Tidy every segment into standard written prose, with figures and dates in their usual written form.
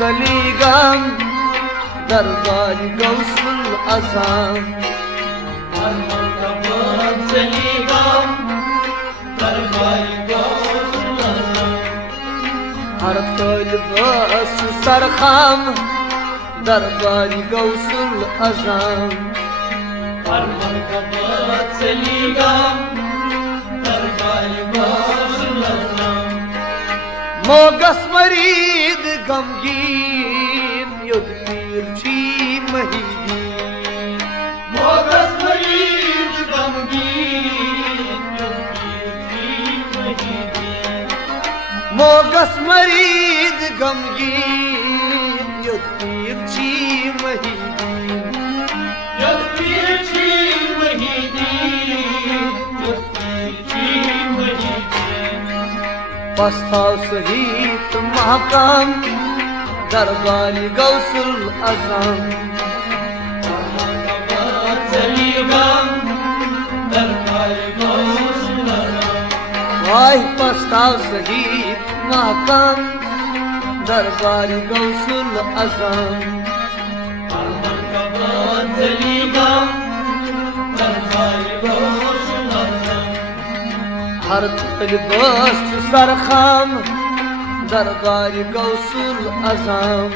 सलीगम दरबार गौसुल आजम हर मरतबा सलीगम दरबार गौसुल आजम हर तलबस सरखम दरबार गौसुल आजम हर मरतबा सलीगम दरबार गौसुल आजम मोगस मरीद गमगीन युद्ध पीर छी महीदी मोगस मरीद गमगीन मोगस मरीद गमगीन युद्ध पीर छी महीदी पस्ताव सहित महकम दरबारी गौसुल आजम वाह पस्ताव सहित महकम दरबारी गौसुल आजम हर तलबस सरखम दरबार गौसुल आजम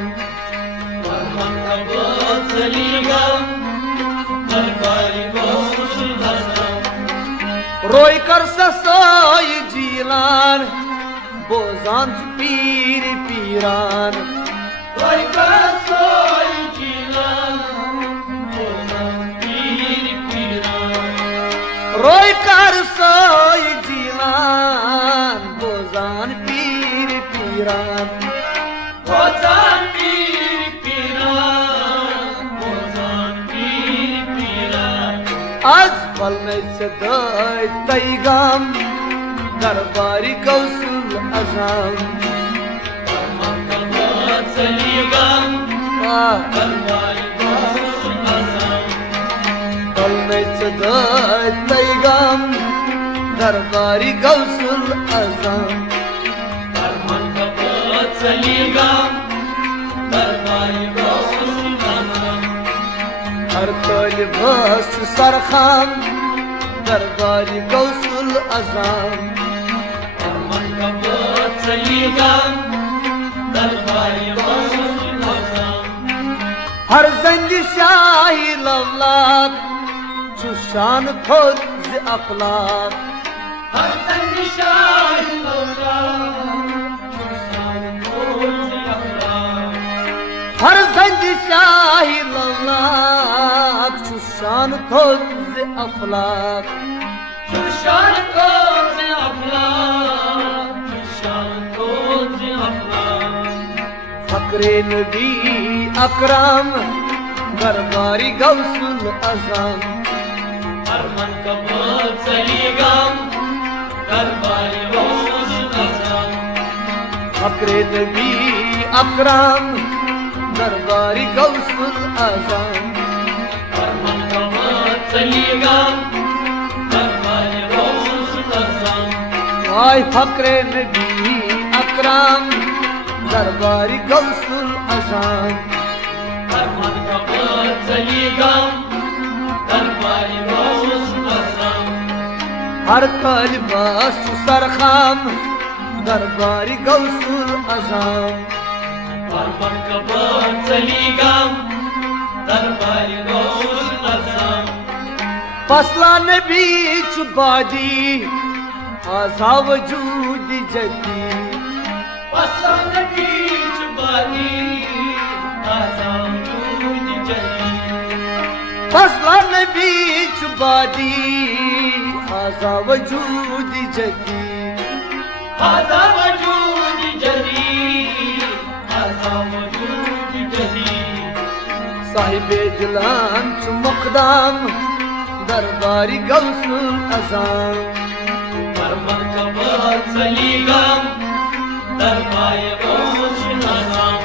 रोई कर ससाई जीलान बोजान पीर पीरान रोई कर ससाई जीलान बोजान पीर पीरान रोई कर सोई जीलान बोजान पीर पीरान बोजान पीर पीरान बोजान पीर पीरान आज पल में सदाई तैगम दरबारी गौसुल आजम सलीगम दरबारी गौसुल आजम पल में सदाई तैगम दरबारी गौसुल आजम सलीगम दरबारी गौसुल आजम हर तलबस सरखम दरबारी गौसुल आजम सलीगम दरबारी गौसुल आजम हर जंग शाही लवलाक सुशान थोद अखलाक हर जंग शाही लवलाक सुशान थोद अखलाक हर जंग शाही लवलाक सुशान थोद अखलाक सुशान थोद अखलाक सुशान थोद अखलाक फकरे नबी अकरम दरबारी गौसुल आजम हर सलीगम दरबारी गौसुल आजम फकरे नबी अकरम दरबारी गौसुल आजम सलीगम दरबारी गौसुल आजम वाह फकरे नबी अकरम दरबारी गौसुल आजम सलीगम दरबारी गौसुल आजम हर तलबस सरखम दरबारी गौसुल आजम सलीगम दरबारी गौसुल आजम फसला नबी चुबादी आजा वजूद जदी फसला नबी चुबादी आजा वजूद जदी फसला नबी चुबादी आजा वजूद जदी आजा वजूद जदी आजा वजूद जदी साहिबे जलान मुकदम दरबारी गौसुल आजम सलीगम दरबारी गौसुल आजम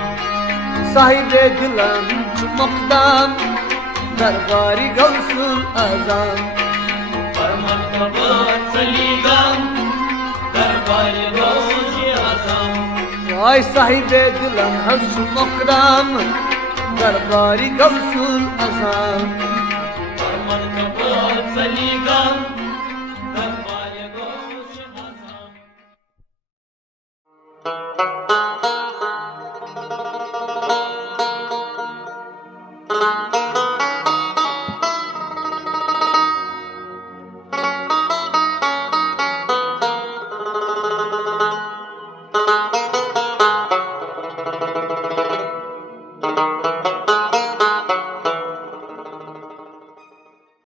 साहिबे जलान मुकदम दरबारी गौसुल आजम सलीगम दरबारी गौसुल आजम Ay sahibi dilan hafsu mukdam Darbari gavsul azam Farman kapat saligam Darbari gavsul azam